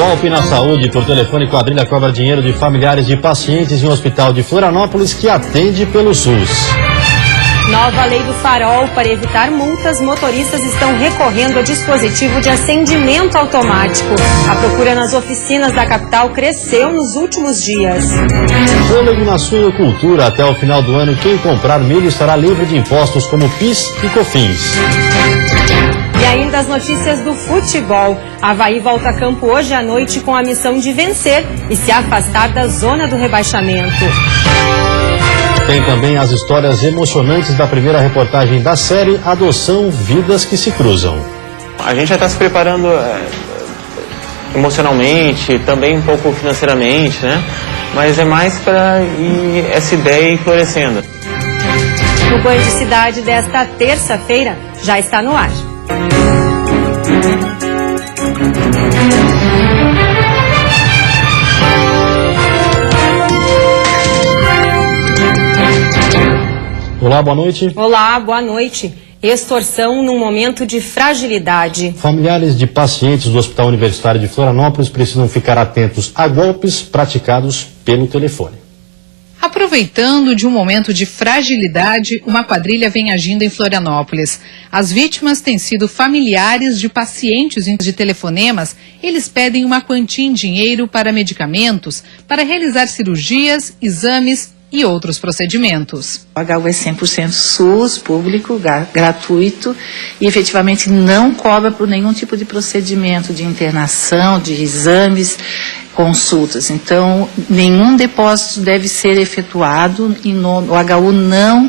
Golpe na saúde por telefone. Quadrilha cobra dinheiro de familiares de pacientes em um hospital de Florianópolis que atende pelo SUS. Nova lei do farol. Para evitar multas, motoristas estão recorrendo a dispositivo de acendimento automático. A procura nas oficinas da capital cresceu nos últimos dias. Fôlego na suinocultura. Até o final do ano, quem comprar milho estará livre de impostos como PIS e COFINS. E ainda as notícias do futebol. Avaí volta a campo hoje à noite com a missão de vencer e se afastar da zona do rebaixamento. Tem também as histórias emocionantes da primeira reportagem da série Adoção, Vidas que se Cruzam. A gente já está se preparando emocionalmente, também um pouco financeiramente, né? Mas é mais para ir essa ideia ir florescendo. O Banho de Cidade desta terça-feira já está no ar. Olá, boa noite. Olá, boa noite. Extorsão num momento de fragilidade. Familiares de pacientes do Hospital Universitário de Florianópolis precisam ficar atentos a golpes praticados pelo telefone. Aproveitando de um momento de fragilidade, uma quadrilha vem agindo em Florianópolis. As vítimas têm sido familiares de pacientes de telefonemas. Eles pedem uma quantia em dinheiro para medicamentos, para realizar cirurgias, exames e outros procedimentos. O HU é 100% SUS, público, gratuito e efetivamente não cobra por nenhum tipo de procedimento de internação, de exames, consultas. Então, nenhum depósito deve ser efetuado em nome, o HU não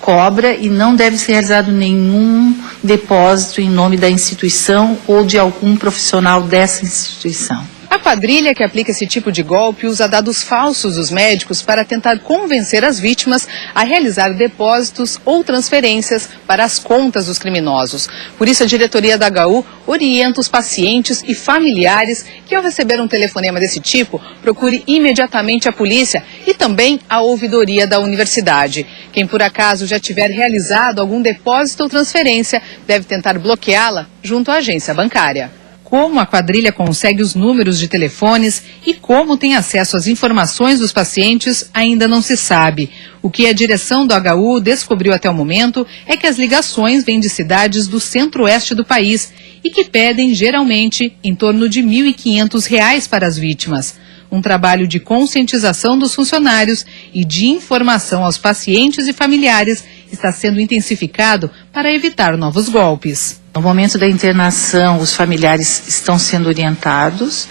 cobra e não deve ser realizado nenhum depósito em nome da instituição ou de algum profissional dessa instituição. A quadrilha que aplica esse tipo de golpe usa dados falsos dos médicos para tentar convencer as vítimas a realizar depósitos ou transferências para as contas dos criminosos. Por isso, a diretoria da HU orienta os pacientes e familiares que, ao receber um telefonema desse tipo, procure imediatamente a polícia e também a ouvidoria da universidade. Quem, por acaso, já tiver realizado algum depósito ou transferência, deve tentar bloqueá-la junto à agência bancária. Como a quadrilha consegue os números de telefones e como tem acesso às informações dos pacientes ainda não se sabe. O que a direção do HU descobriu até o momento é que as ligações vêm de cidades do centro-oeste do país e que pedem, geralmente, em torno de R$ 1.500 para as vítimas. Um trabalho de conscientização dos funcionários e de informação aos pacientes e familiares está sendo intensificado para evitar novos golpes. No momento da internação, os familiares estão sendo orientados.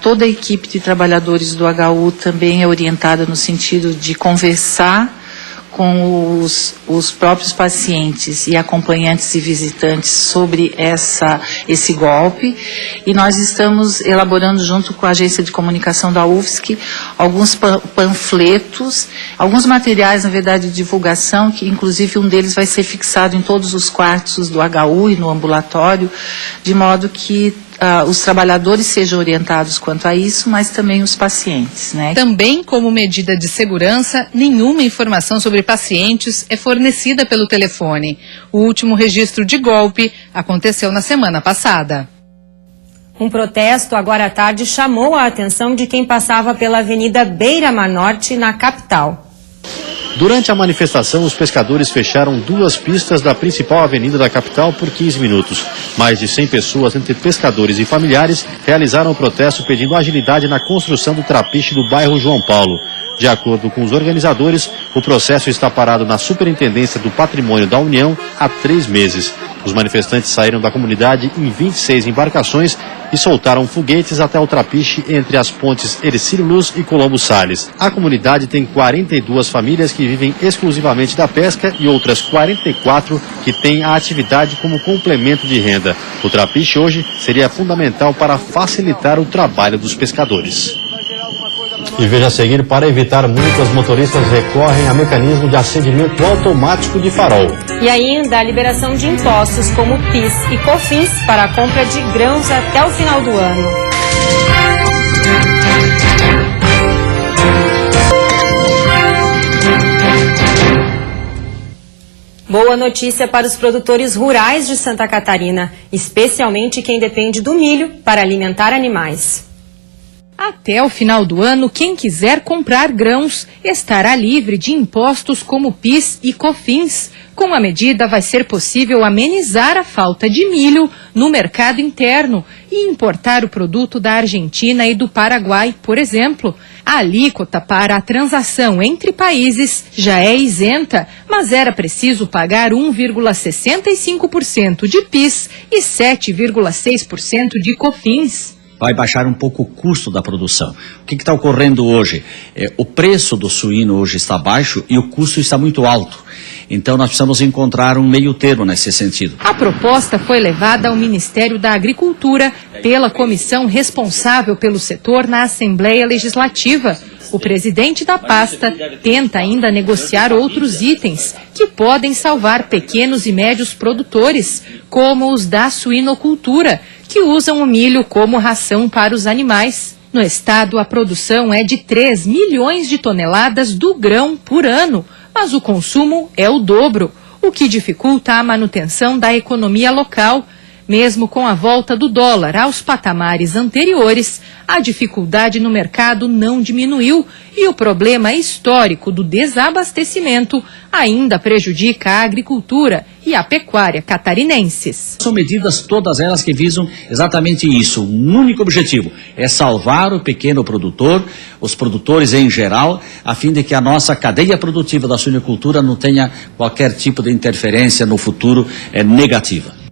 Toda a equipe de trabalhadores do HU também é orientada no sentido de conversar com os próprios pacientes e acompanhantes e visitantes sobre esse golpe. E nós estamos elaborando, junto com a agência de comunicação da UFSC, alguns panfletos, alguns materiais, na verdade, de divulgação, que inclusive um deles vai ser fixado em todos os quartos do HU e no ambulatório, de modo que os trabalhadores sejam orientados quanto a isso, mas também os pacientes, né? Também, como medida de segurança, nenhuma informação sobre pacientes é fornecida pelo telefone. O último registro de golpe aconteceu na semana passada. Um protesto agora à tarde chamou a atenção de quem passava pela Avenida Beira-Mar Norte, na capital. Durante a manifestação, os pescadores fecharam 2 pistas da principal avenida da capital por 15 minutos. Mais de 100 pessoas, entre pescadores e familiares, realizaram o protesto pedindo agilidade na construção do trapiche do bairro João Paulo. De acordo com os organizadores, o processo está parado na Superintendência do Patrimônio da União há 3 meses. Os manifestantes saíram da comunidade em 26 embarcações e soltaram foguetes até o trapiche entre as pontes Hercílio Luz e Colombo Salles. A comunidade tem 42 famílias que vivem exclusivamente da pesca e outras 44 que têm a atividade como complemento de renda. O trapiche hoje seria fundamental para facilitar o trabalho dos pescadores. E veja a seguir, para evitar multas, motoristas recorrem a mecanismo de acendimento automático de farol. E ainda a liberação de impostos como PIS e COFINS para a compra de grãos até o final do ano. Boa boa notícia para os produtores rurais de Santa Catarina, especialmente quem depende do milho para alimentar animais. Até o final do ano, quem quiser comprar grãos estará livre de impostos como PIS e COFINS. Com a medida, vai ser possível amenizar a falta de milho no mercado interno e importar o produto da Argentina e do Paraguai, por exemplo. A alíquota para a transação entre países já é isenta, mas era preciso pagar 1,65% de PIS e 7,6% de COFINS. Vai baixar um pouco o custo da produção. O que está ocorrendo hoje? O preço do suíno hoje está baixo e o custo está muito alto. Então nós precisamos encontrar um meio termo nesse sentido. A proposta foi levada ao Ministério da Agricultura pela comissão responsável pelo setor na Assembleia Legislativa. O presidente da pasta tenta ainda negociar outros itens que podem salvar pequenos e médios produtores, como os da suinocultura, que usam o milho como ração para os animais. No estado, a produção é de 3 milhões de toneladas do grão por ano, mas o consumo é o dobro, o que dificulta a manutenção da economia local. Mesmo com a volta do dólar aos patamares anteriores, a dificuldade no mercado não diminuiu e o problema histórico do desabastecimento ainda prejudica a agricultura e a pecuária catarinenses. São medidas todas elas que visam exatamente isso. Um único objetivo é salvar o pequeno produtor, os produtores em geral, a fim de que a nossa cadeia produtiva da suinocultura não tenha qualquer tipo de interferência no futuro negativa.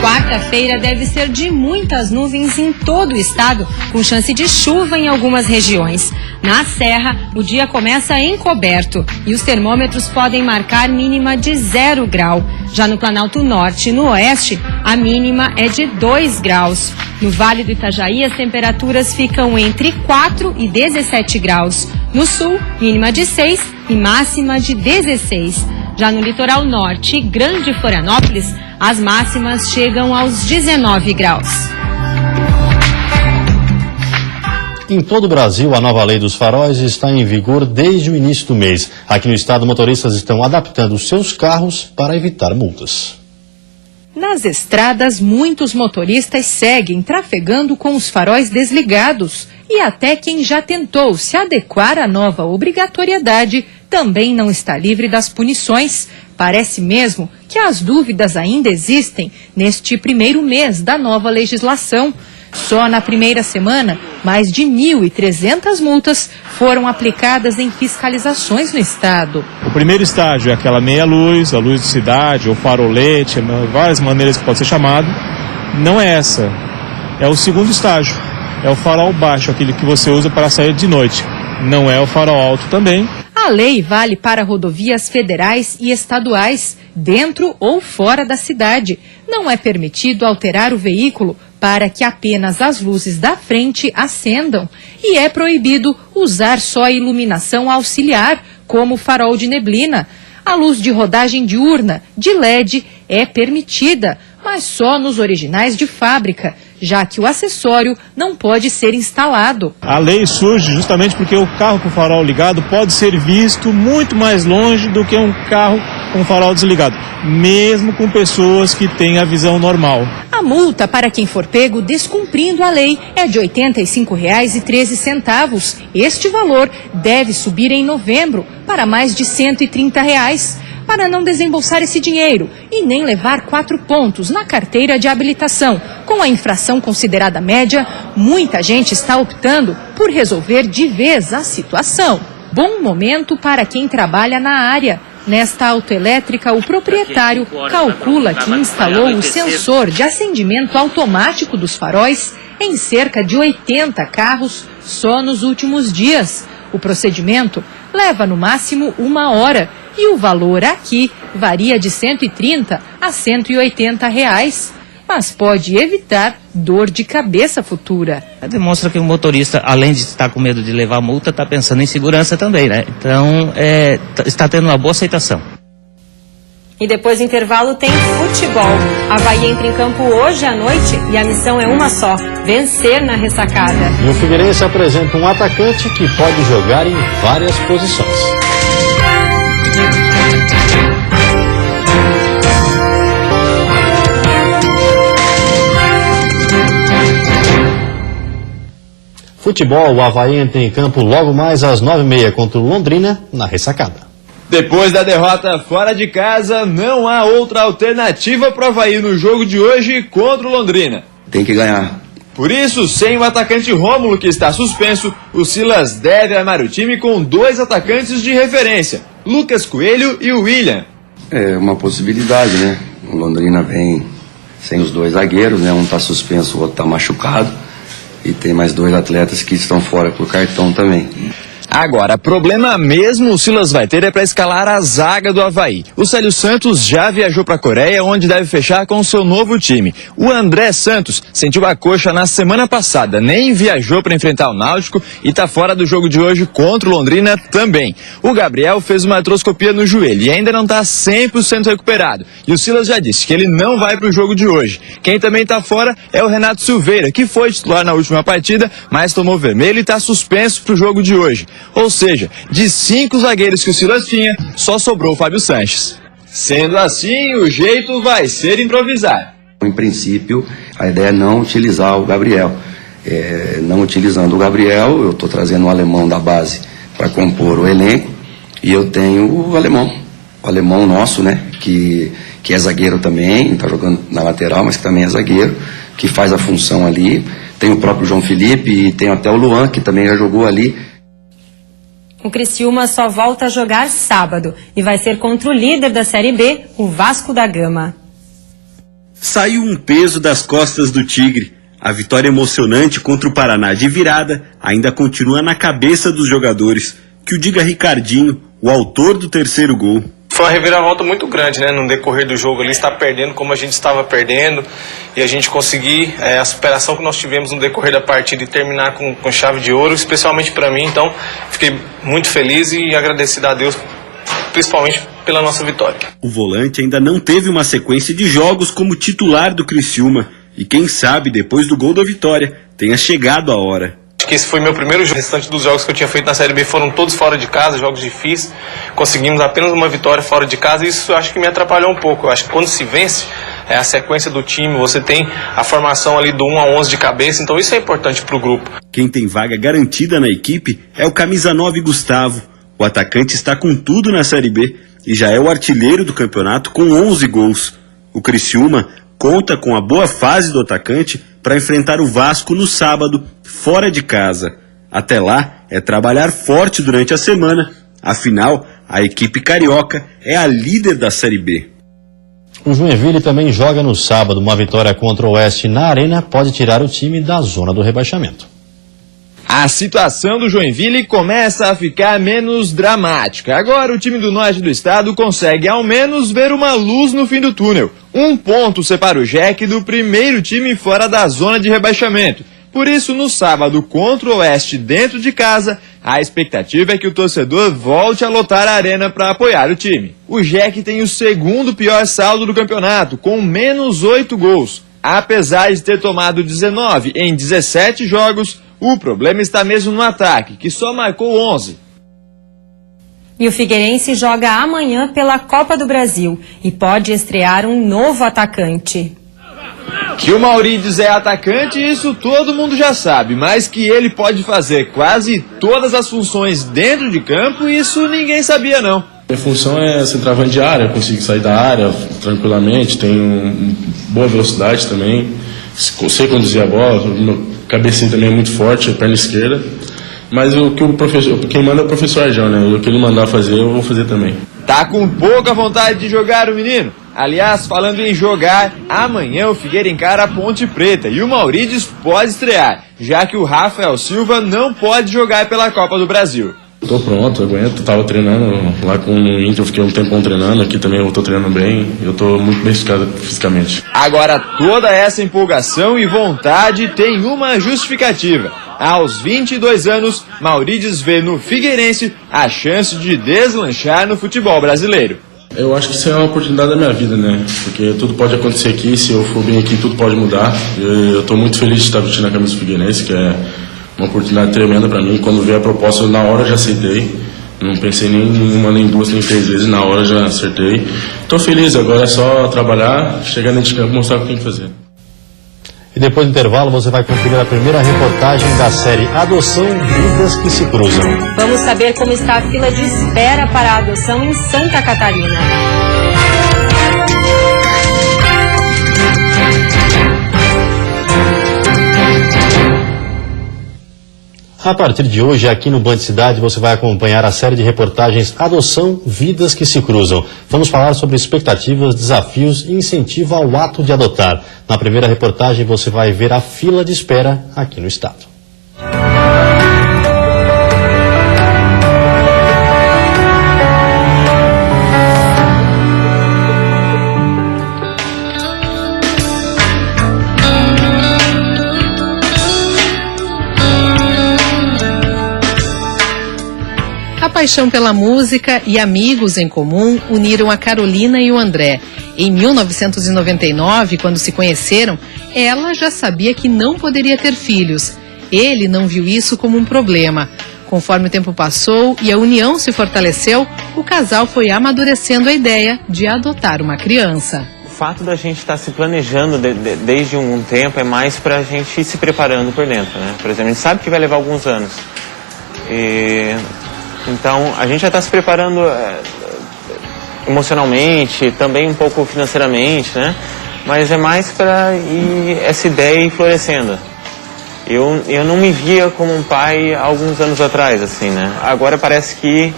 Quarta-feira deve ser de muitas nuvens em todo o estado, com chance de chuva em algumas regiões. Na Serra, o dia começa encoberto e os termômetros podem marcar mínima de 0 grau. Já no Planalto Norte e no Oeste, a mínima é de 2 graus. No Vale do Itajaí, as temperaturas ficam entre 4 e 17 graus. No Sul, mínima de 6 e máxima de 16. Já no Litoral Norte e Grande Florianópolis, as máximas chegam aos 19 graus. Em todo o Brasil, a nova lei dos faróis está em vigor desde o início do mês. Aqui no estado, motoristas estão adaptando os seus carros para evitar multas. Nas estradas, muitos motoristas seguem trafegando com os faróis desligados. E até quem já tentou se adequar à nova obrigatoriedade também não está livre das punições. Parece mesmo que as dúvidas ainda existem neste primeiro mês da nova legislação. Só na primeira semana, mais de 1.300 multas foram aplicadas em fiscalizações no estado. O primeiro estágio é aquela meia-luz, a luz de cidade, ou farolete, várias maneiras que pode ser chamado. Não é essa. É o segundo estágio. É o farol baixo, aquele que você usa para sair de noite. Não é o farol alto também. A lei vale para rodovias federais e estaduais, dentro ou fora da cidade. Não é permitido alterar o veículo para que apenas as luzes da frente acendam. E é proibido usar só iluminação auxiliar, como farol de neblina. A luz de rodagem diurna, de LED, é permitida, mas só nos originais de fábrica, já que o acessório não pode ser instalado. A lei surge justamente porque o carro com farol ligado pode ser visto muito mais longe do que um carro com farol desligado, mesmo com pessoas que têm a visão normal. A multa para quem for pego descumprindo a lei é de R$ 85,13. Este valor deve subir em novembro para mais de R$ 130. Para não desembolsar esse dinheiro e nem levar 4 pontos na carteira de habilitação, com a infração considerada média, muita gente está optando por resolver de vez a situação. Bom momento para quem trabalha na área. Nesta autoelétrica, o proprietário calcula que instalou o sensor de acendimento automático dos faróis em cerca de 80 carros só nos últimos dias. O procedimento leva no máximo 1 hora e o valor aqui varia de R$ 130 a R$ 180, mas pode evitar dor de cabeça futura. Demonstra que o motorista, além de estar com medo de levar multa, está pensando em segurança também, né? Então, está tendo uma boa aceitação. E depois do intervalo tem futebol. Avaí entra em campo hoje à noite e a missão é uma só: vencer na ressacada. E o Figueirense apresenta um atacante que pode jogar em várias posições. Futebol, o Avaí entra em campo logo mais às 9h30 contra o Londrina, na ressacada. Depois da derrota fora de casa, não há outra alternativa para o Avaí no jogo de hoje contra o Londrina. Tem que ganhar. Por isso, sem o atacante Rômulo, que está suspenso, o Silas deve armar o time com 2 atacantes de referência, Lucas Coelho e o William. É uma possibilidade, né? O Londrina vem sem os 2 zagueiros, né? Um está suspenso, o outro está machucado. E tem mais 2 atletas que estão fora por cartão também. Agora, problema mesmo o Silas vai ter é para escalar a zaga do Avaí. O Célio Santos já viajou para a Coreia, onde deve fechar com o seu novo time. O André Santos sentiu a coxa na semana passada, nem viajou para enfrentar o Náutico e está fora do jogo de hoje contra o Londrina também. O Gabriel fez uma artroscopia no joelho e ainda não está 100% recuperado. E o Silas já disse que ele não vai para o jogo de hoje. Quem também está fora é o Renato Silveira, que foi titular na última partida, mas tomou vermelho e está suspenso para o jogo de hoje. Ou seja, de 5 zagueiros que o Silas tinha, só sobrou o Fábio Sanches. Sendo assim, o jeito vai ser improvisar. Em princípio, a ideia é não utilizar o Gabriel. Não utilizando o Gabriel, eu estou trazendo um alemão da base para compor o elenco. E eu tenho o alemão nosso, né, que é zagueiro também, está jogando na lateral, mas que também é zagueiro, que faz a função ali. Tem o próprio João Felipe e tem até o Luan, que também já jogou ali. O Criciúma só volta a jogar sábado e vai ser contra o líder da Série B, o Vasco da Gama. Saiu um peso das costas do Tigre. A vitória emocionante contra o Paraná de virada ainda continua na cabeça dos jogadores. Que o diga Ricardinho, o autor do 3º gol. Foi uma reviravolta muito grande, né? No decorrer do jogo ali, estar perdendo como a gente estava perdendo e a gente conseguir a superação que nós tivemos no decorrer da partida e terminar com chave de ouro, especialmente para mim. Então, fiquei muito feliz e agradecido a Deus, principalmente pela nossa vitória. O volante ainda não teve uma sequência de jogos como titular do Criciúma e quem sabe, depois do gol da vitória, tenha chegado a hora. Acho que esse foi meu primeiro jogo. O restante dos jogos que eu tinha feito na Série B foram todos fora de casa, jogos difíceis. Conseguimos apenas uma vitória fora de casa e isso eu acho que me atrapalhou um pouco. Eu acho que quando se vence, é a sequência do time, você tem a formação ali do 1 a 11 de cabeça, então isso é importante para o grupo. Quem tem vaga garantida na equipe é o camisa 9 Gustavo. O atacante está com tudo na Série B e já é o artilheiro do campeonato com 11 gols. O Criciúma conta com a boa fase do atacante para enfrentar o Vasco no sábado, fora de casa. Até lá, é trabalhar forte durante a semana, afinal, a equipe carioca é a líder da Série B. O Joinville também joga no sábado. Uma vitória contra o Oeste na Arena pode tirar o time da zona do rebaixamento. A situação do Joinville começa a ficar menos dramática. Agora o time do norte do estado consegue ao menos ver uma luz no fim do túnel. 1 ponto separa o Jack do primeiro time fora da zona de rebaixamento. Por isso, no sábado contra o Oeste dentro de casa, a expectativa é que o torcedor volte a lotar a arena para apoiar o time. O Jack tem o 2º pior saldo do campeonato, com menos 8 gols. Apesar de ter tomado 19 em 17 jogos, o problema está mesmo no ataque, que só marcou 11. E o Figueirense joga amanhã pela Copa do Brasil e pode estrear um novo atacante. Que o Maurides é atacante, isso todo mundo já sabe, mas que ele pode fazer quase todas as funções dentro de campo, isso ninguém sabia não. Minha função é centroavante de área, eu consigo sair da área tranquilamente, tenho boa velocidade também, sei conduzir a bola, meu cabeceio também é muito forte, perna esquerda, mas quem manda é o professor Arjão, né? O que ele mandar fazer, eu vou fazer também. Tá com pouca vontade de jogar o menino? Aliás, falando em jogar, amanhã o Figueira encara a Ponte Preta e o Maurides pode estrear, já que o Rafael Silva não pode jogar pela Copa do Brasil. Tô pronto, aguento, tava treinando lá com o Inter, eu fiquei um tempão treinando, aqui também eu tô treinando bem, eu tô muito bem fisicamente. Agora toda essa empolgação e vontade tem uma justificativa. Aos 22 anos, Maurides vê no Figueirense a chance de deslanchar no futebol brasileiro. Eu acho que isso é uma oportunidade da minha vida, né? Porque tudo pode acontecer aqui, se eu for bem aqui, tudo pode mudar. Eu tô muito feliz de estar vestindo a camisa do Figueirense, que é uma oportunidade tremenda para mim. Quando veio a proposta, na hora eu já aceitei. Não pensei nem em uma, nem duas, nem 3 vezes. Na hora já acertei. Tô feliz, agora é só trabalhar, chegar dentro de campo e mostrar o que tem que fazer. E depois do intervalo você vai conferir a primeira reportagem da série Adoção, Vidas que se Cruzam. Vamos saber como está a fila de espera para a adoção em Santa Catarina. A partir de hoje, aqui no Band Cidade, você vai acompanhar a série de reportagens Adoção, Vidas que se Cruzam. Vamos falar sobre expectativas, desafios e incentivo ao ato de adotar. Na primeira reportagem, você vai ver a fila de espera aqui no estado. A paixão pela música e amigos em comum uniram a Carolina e o André. Em 1999, quando se conheceram, ela já sabia que não poderia ter filhos. Ele não viu isso como um problema. Conforme o tempo passou e a união se fortaleceu, o casal foi amadurecendo a ideia de adotar uma criança. O fato da gente estar se planejando desde um tempo é mais para a gente ir se preparando por dentro, né? Por exemplo, a gente sabe que vai levar alguns anos. Então, a gente já está se preparando emocionalmente, também um pouco financeiramente, né? Mas é mais para essa ideia ir florescendo. Eu não me via como um pai há alguns anos atrás, assim, né? Agora parece que,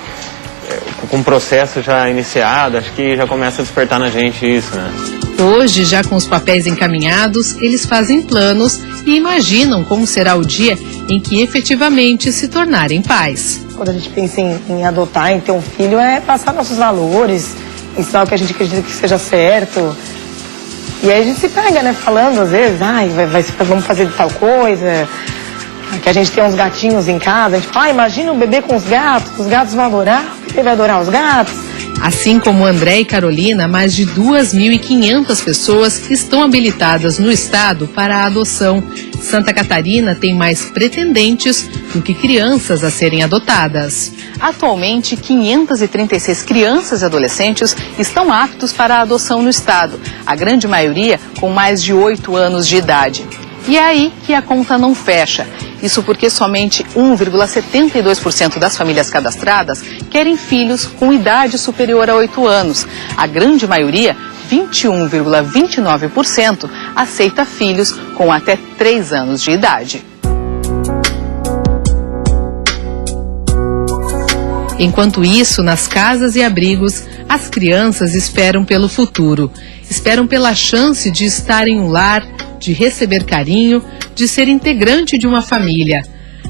com o processo já iniciado, acho que já começa a despertar na gente isso, né? Hoje, já com os papéis encaminhados, eles fazem planos e imaginam como será o dia em que efetivamente se tornarem pais. Quando a gente pensa em adotar, em ter um filho, é passar nossos valores, ensinar o que a gente acredita que seja certo. E aí a gente se pega, né, falando às vezes, vamos fazer de tal coisa, que a gente tem uns gatinhos em casa, a gente fala, imagina um bebê com os gatos vão adorar, o bebê vai adorar os gatos. Assim como André e Carolina, mais de 2.500 pessoas estão habilitadas no estado para a adoção. Santa Catarina tem mais pretendentes do que crianças a serem adotadas. Atualmente, 536 crianças e adolescentes estão aptos para a adoção no estado, a grande maioria com mais de 8 anos de idade. E é aí que a conta não fecha. Isso porque somente 1,72% das famílias cadastradas querem filhos com idade superior a 8 anos. A grande maioria, 21,29%, aceita filhos com até 3 anos de idade. Enquanto isso, nas casas e abrigos, as crianças esperam pelo futuro. Esperam pela chance de estar em um lar, de receber carinho, de ser integrante de uma família.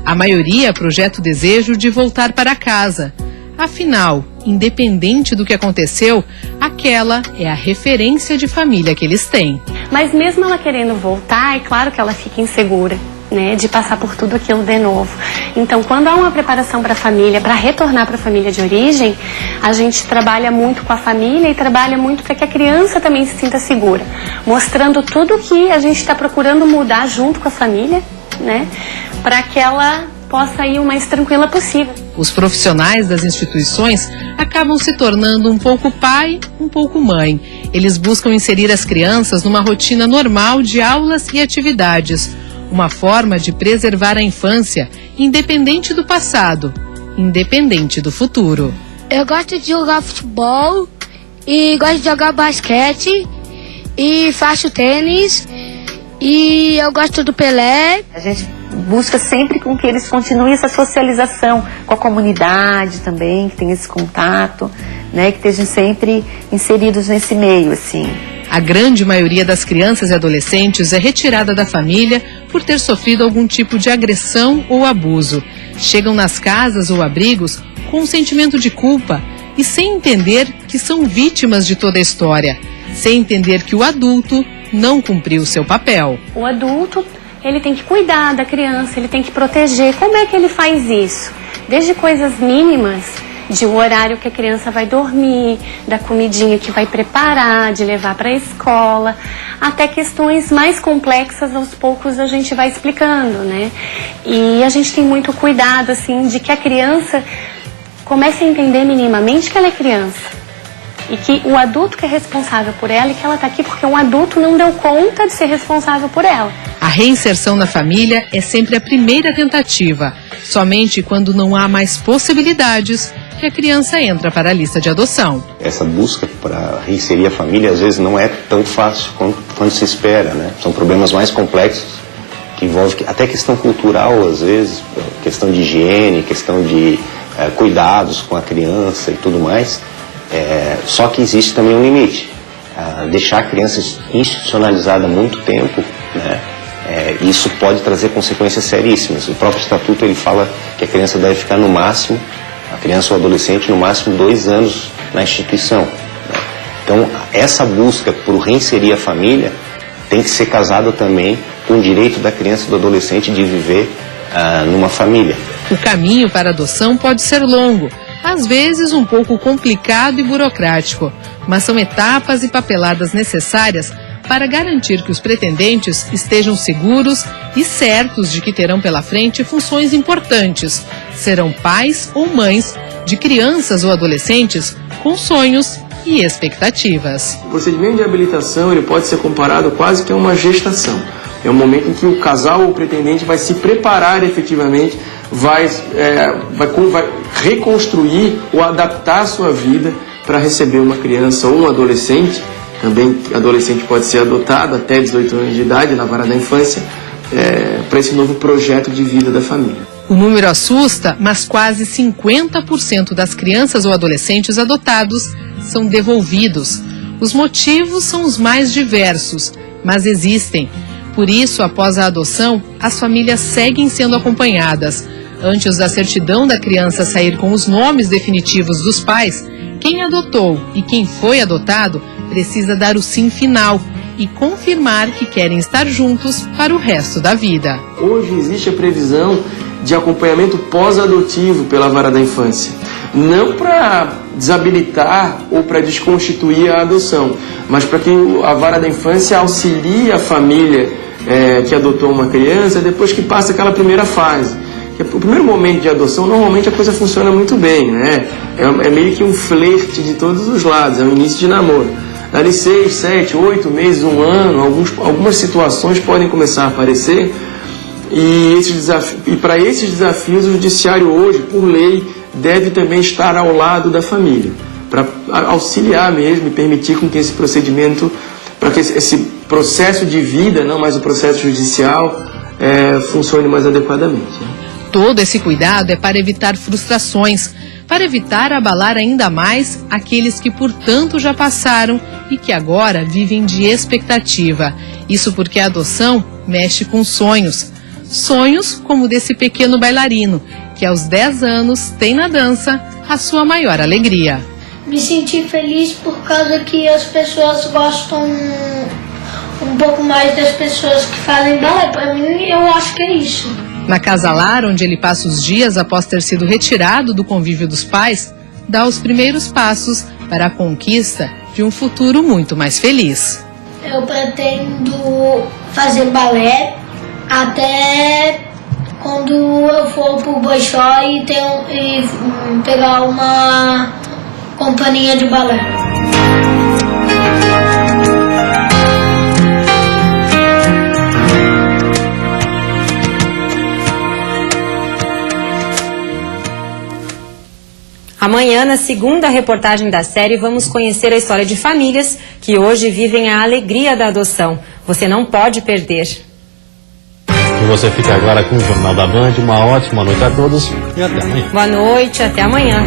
A maioria projeta o desejo de voltar para casa. Afinal, independente do que aconteceu, aquela é a referência de família que eles têm. Mas mesmo ela querendo voltar, é claro que ela fica insegura, né, de passar por tudo aquilo de novo. Então, quando há uma preparação para a família, para retornar para a família de origem, a gente trabalha muito com a família e trabalha muito para que a criança também se sinta segura, mostrando tudo que a gente está procurando mudar junto com a família, né, para que ela possa ir o mais tranquila possível. Os profissionais das instituições acabam se tornando um pouco pai, um pouco mãe. Eles buscam inserir as crianças numa rotina normal de aulas e atividades. Uma forma de preservar a infância, independente do passado, independente do futuro. Eu gosto de jogar futebol e gosto de jogar basquete e faço tênis e eu gosto do Pelé. A gente busca sempre com que eles continuem essa socialização com a comunidade também, que tem esse contato, né, que estejam sempre inseridos nesse meio, assim. A grande maioria das crianças e adolescentes é retirada da família por ter sofrido algum tipo de agressão ou abuso. Chegam nas casas ou abrigos com um sentimento de culpa e sem entender que são vítimas de toda a história, sem entender que o adulto não cumpriu seu papel. O adulto, ele tem que cuidar da criança, ele tem que proteger. Como é que ele faz isso? Desde coisas mínimas, de o horário que a criança vai dormir, da comidinha que vai preparar, de levar para a escola, até questões mais complexas, aos poucos a gente vai explicando, né? E a gente tem muito cuidado, assim, de que a criança comece a entender minimamente que ela é criança. E que o adulto que é responsável por ela e que ela está aqui porque um adulto não deu conta de ser responsável por ela. A reinserção na família é sempre a primeira tentativa. Somente quando não há mais possibilidades que a criança entra para a lista de adoção. Essa busca para reinserir a família às vezes não é tão fácil quanto se espera, né? São problemas mais complexos que envolvem até questão cultural às vezes, questão de higiene, questão de cuidados com a criança e tudo mais. Só que existe também um limite. Deixar a criança institucionalizada há muito tempo, né? Isso pode trazer consequências seríssimas. O próprio estatuto ele fala que a criança deve ficar no máximo, a criança ou adolescente, no máximo 2 anos na instituição. Né? Então, essa busca por reinserir a família tem que ser casada também com o direito da criança e do adolescente de viver numa família. O caminho para a adoção pode ser longo, às vezes um pouco complicado e burocrático, mas são etapas e papeladas necessárias para garantir que os pretendentes estejam seguros e certos de que terão pela frente funções importantes. Serão pais ou mães de crianças ou adolescentes com sonhos e expectativas. O procedimento de habilitação ele pode ser comparado quase que a uma gestação. É um momento em que o casal ou o pretendente vai se preparar efetivamente, vai reconstruir ou adaptar a sua vida para receber uma criança ou um adolescente. Também adolescente pode ser adotado até 18 anos de idade, na vara da infância, para esse novo projeto de vida da família. O número assusta, mas quase 50% das crianças ou adolescentes adotados são devolvidos. Os motivos são os mais diversos, mas existem. Por isso, após a adoção, as famílias seguem sendo acompanhadas. Antes da certidão da criança sair com os nomes definitivos dos pais, quem adotou e quem foi adotado precisa dar o sim final e confirmar que querem estar juntos para o resto da vida. Hoje existe a previsão de acompanhamento pós-adotivo pela vara da infância. Não para desabilitar ou para desconstituir a adoção, mas para que a vara da infância auxilie a família que adotou uma criança depois que passa aquela primeira fase. O primeiro momento de adoção, normalmente a coisa funciona muito bem, né? É meio que um flerte de todos os lados, é o início de namoro. Ali 6, 7, 8 meses, 1 ano, algumas situações podem começar a aparecer e para esses desafios o judiciário hoje, por lei, deve também estar ao lado da família, para auxiliar mesmo e permitir com que esse procedimento, para que esse processo de vida, não mais o processo judicial, funcione mais adequadamente. Todo esse cuidado é para evitar frustrações, para evitar abalar ainda mais aqueles que por tanto já passaram e que agora vivem de expectativa. Isso porque a adoção mexe com sonhos. Sonhos como o desse pequeno bailarino, que aos 10 anos tem na dança a sua maior alegria. Me senti feliz por causa que as pessoas gostam um pouco mais das pessoas que fazem balé. Para mim, eu acho que é isso. Na Casa Lar, onde ele passa os dias após ter sido retirado do convívio dos pais, dá os primeiros passos para a conquista de um futuro muito mais feliz. Eu pretendo fazer balé até quando eu for pro Bolshoi e pegar uma companhia de balé. Amanhã, na segunda reportagem da série, vamos conhecer a história de famílias que hoje vivem a alegria da adoção. Você não pode perder. E você fica agora com o Jornal da Band. Uma ótima noite a todos e até amanhã. Boa noite, até amanhã.